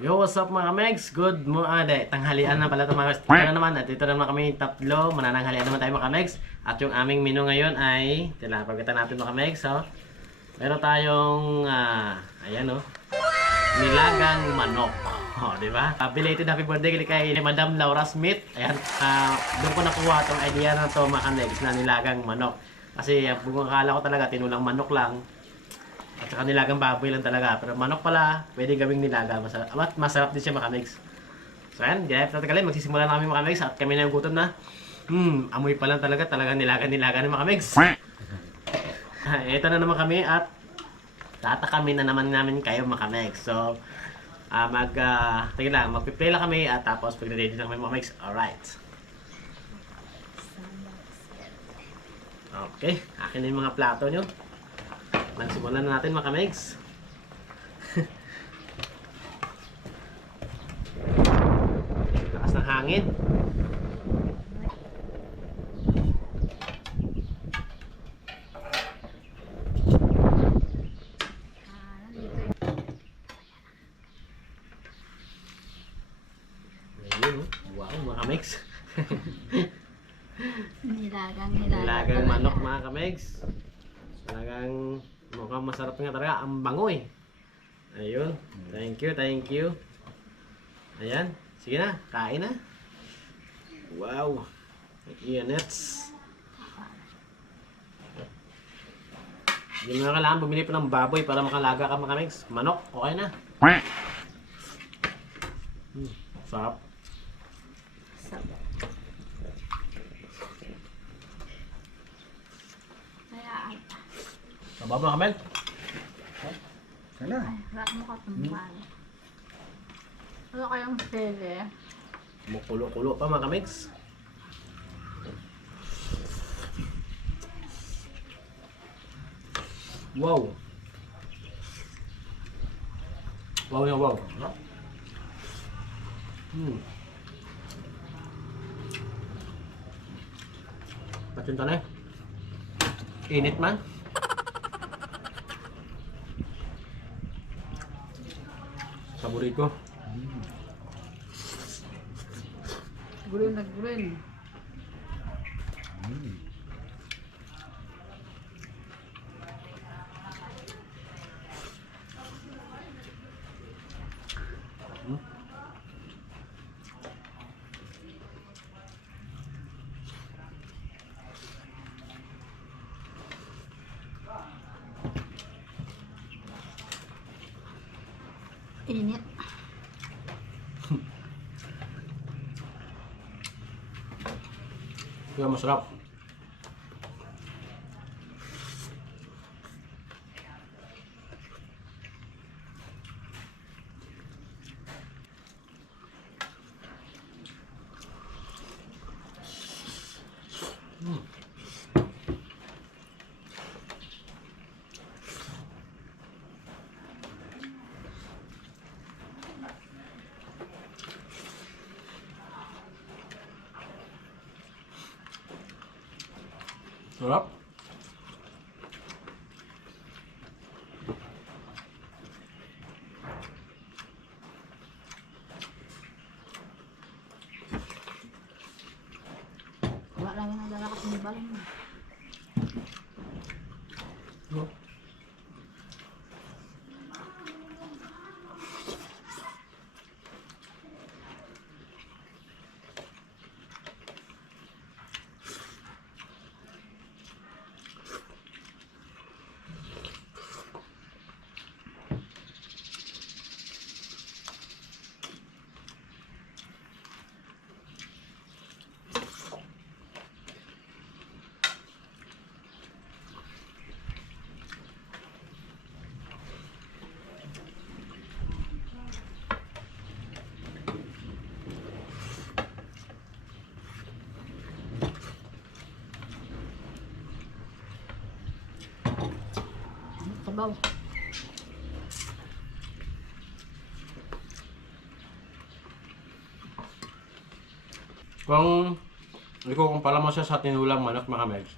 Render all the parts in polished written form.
Yo, what's up mga Megs? Good mo, tanghalian na pala ito mga Megs. Ito na naman, at ito naman kami tatlo. Manananghalian naman tayo mga Megs. At yung aming menu ngayon ay, pagkita natin mga Megs. So, meron tayong, ayan o, nilagang manok. O, di ba? Belated happy birthday kay Madam Laura Smith. Ayan, doon ko nakuha itong idea na ito mga Megs na nilagang manok. Kasi kung akala ko talaga tinulang manok lang. At saka nilagang baboy lang talaga. Pero manok pala, pwede gawing nilaga. Masarap din siya mga Megs. So ayan, di natin tagalin. Magsisimula na kami mga Megs. At kami na yung gutom na. Amoy pa lang talaga. Talagang nilaga ng mga Megs. Ito na naman kami at tatakamin na naman namin kayo mga Megs. So, tingin lang, magpiplay lang kami at tapos pag-ready na kami mga Megs. Alright. Okay, akin na yung mga plato nyo. Simulan na natin mga Megs. Lakas ng hangin. Ayun, wow mga Megs. Nilagang manok mga Megs. Talagang mukhang masarap nga talaga. Ang bango eh. Ayun. Thank you, thank you. Ayan. Sige na, kain na. Wow. Iyanets. Hindi mo na kailangan bumili pa ng baboy para makalaga ka mga Megs. Manok, okay na. Sarap. Sabaw mo na Megs. Sana. Rak mo ka tumbal. Ano kayang sili? Mukulo-kulo pa mga Megs. Wow. Wow yung wow. Patunta na eh. Init man. Paborito. Gulin na gulin. Init. Kaya masarap. Sarap. Wala lang yung dala ka tumbal mo. Sabaw. Kung ikukumpara mo siya sa tinulang manok mga Megs,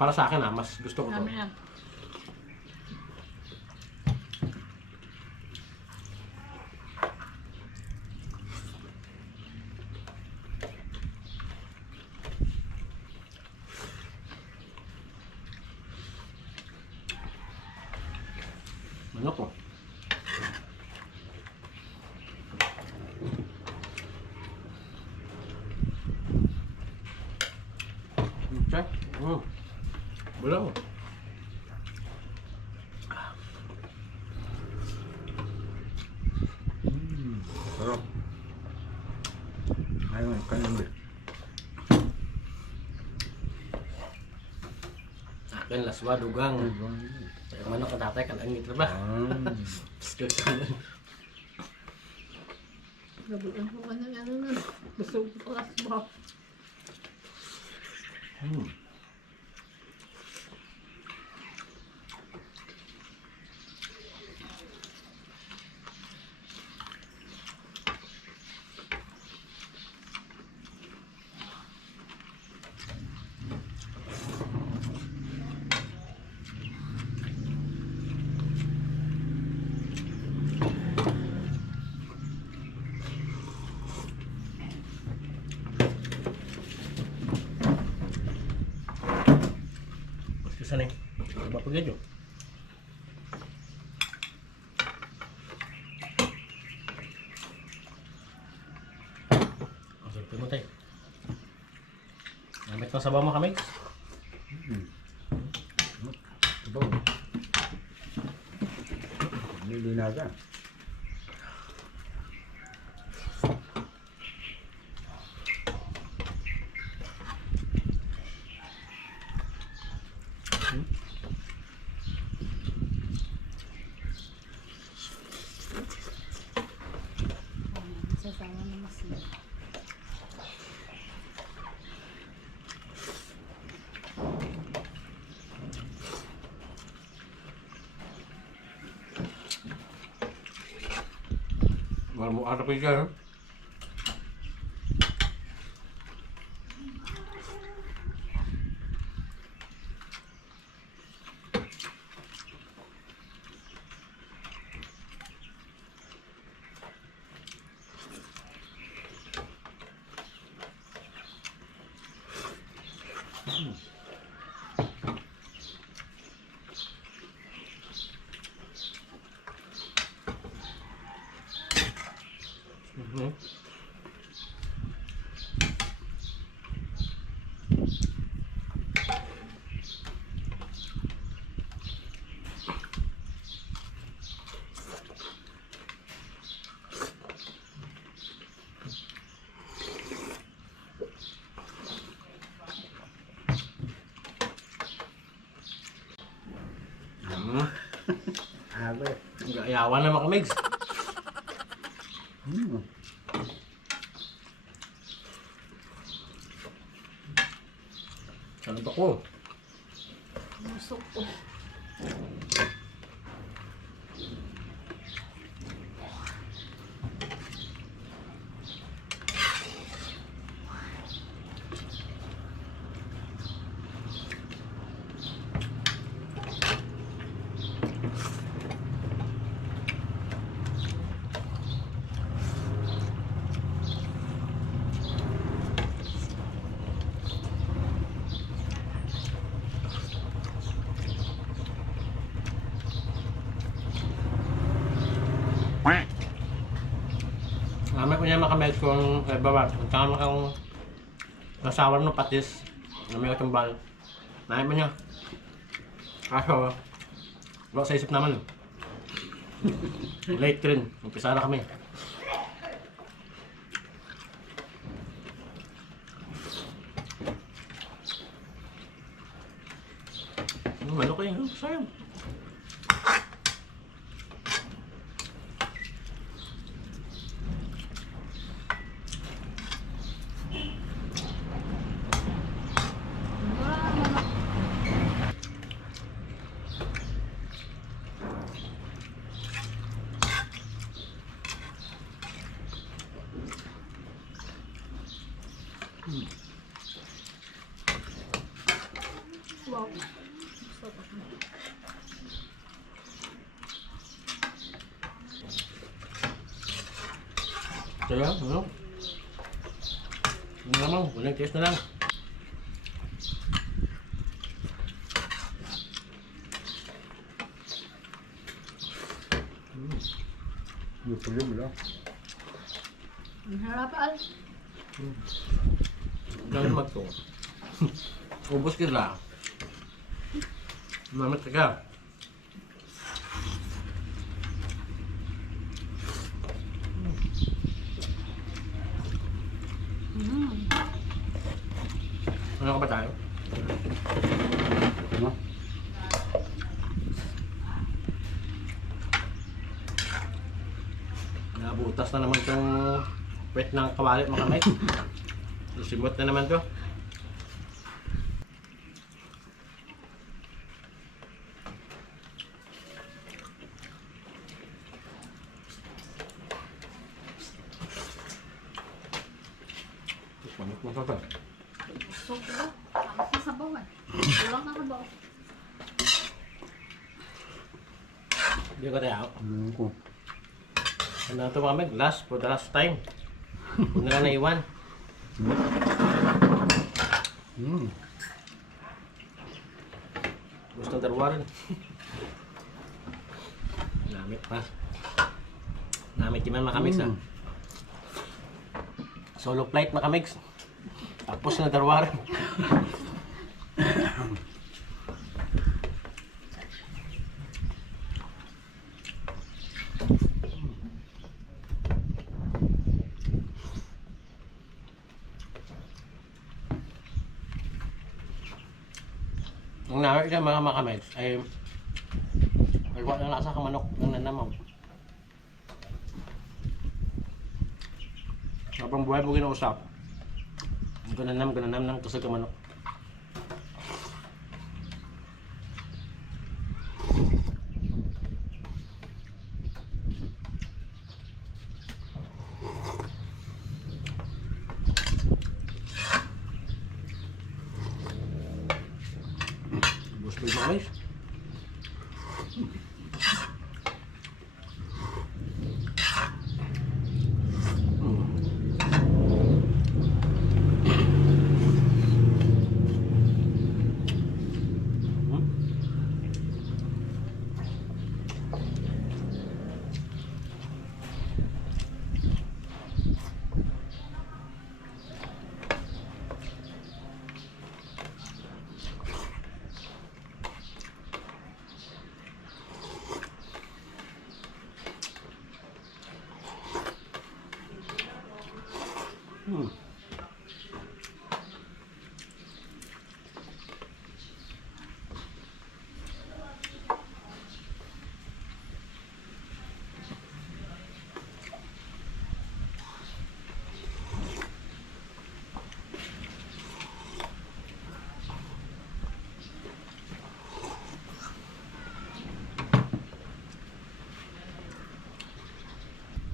para sa akin mas gusto ko to. Namin yan. Ano ko? Okay. Bulaw. Sarap. Ayun, kanin din. Akin laswa dugang. Yung manok na tatay kan ang ito ba? Gusto ko na. Nabulan ko ka ng ano na. Gusto ko palas ba? Gusto sana eh. Coba pergi aja. Masuk ke mutai. Namit ko sa bawah mo kami. Sabaw. Ini dinaga. Sasama na masih. Mau ada pizza. Abe. Enggak yawan sama kemix. Ano ko? Busog ko. Namay ko niya makamay kung bawat. Tama kang nasawar no patis. Namay ko tumbal. Namay mo niya. Kaso, wala sa isip naman. Late rin. Umpisa na kami. Ano kayo? Sayang. Wow. Busog ako. Kaya, ano? Ano naman? Walang taste na lang. Yung pala mo lang. Ang harap al. Gano'n magto. Ubus ka. Mamit ka. Ano ka ba tayo? Ano? Nabutas na naman itong wet ng kawali mga kamay. Simot na naman to. Pamit mo sa to. Gusto ko ba? Tapos sa sabaw eh. Kulang na sabaw. Hindi ko tayo. Ano ko? Ano na ito mga kamay? Last for the last time. Kung nila naiwan. Gusto ng darwaran. Namit pa. Namit yung mga kamix ah. Solo flight mga kamix. Tapos na darwaran. Ang nakakita mga makamets ay nagwa ng lasa kang manok ng nanamaw. Habang buhay mo ginausap, gananam ng tusog ka manok. Gusto mo guys?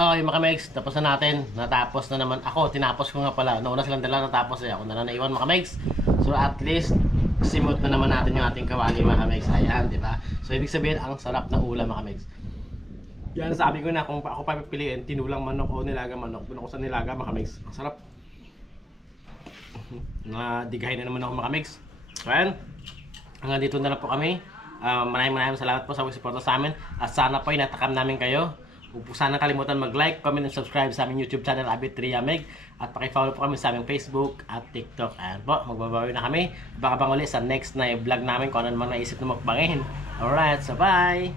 Okay mga megs, tapos na natin. Natapos na naman ako. Tinapos ko nga pala. Nauna silang dala, natapos eh. Ako na lang naiwan mga megs. So at least, simot na naman natin yung ating kawali mga megs. Ayan, di ba? So ibig sabihin, ang sarap na ulam mga megs. Yan, sabi ko na kung ako pa pipiliin, tinulang manok o nilaga manok. Doon ako sa nilaga mga megs. Ang sarap. Nadigahin na naman ako mga megs. So ayan, hanggang dito na lang po kami. Maraming salamat po sa pagsuporta sa amin. At sana po ay natakam namin kayo. Huwag po sana kalimutan mag-like, comment, and subscribe sa aming YouTube channel, Abit Triameg. At pakifollow po kami sa aming Facebook at TikTok. Ayan po, magbabawi na kami. Baka bang ulit sa next na vlog namin kung ano naman naisip na mukbangin. Alright, so bye!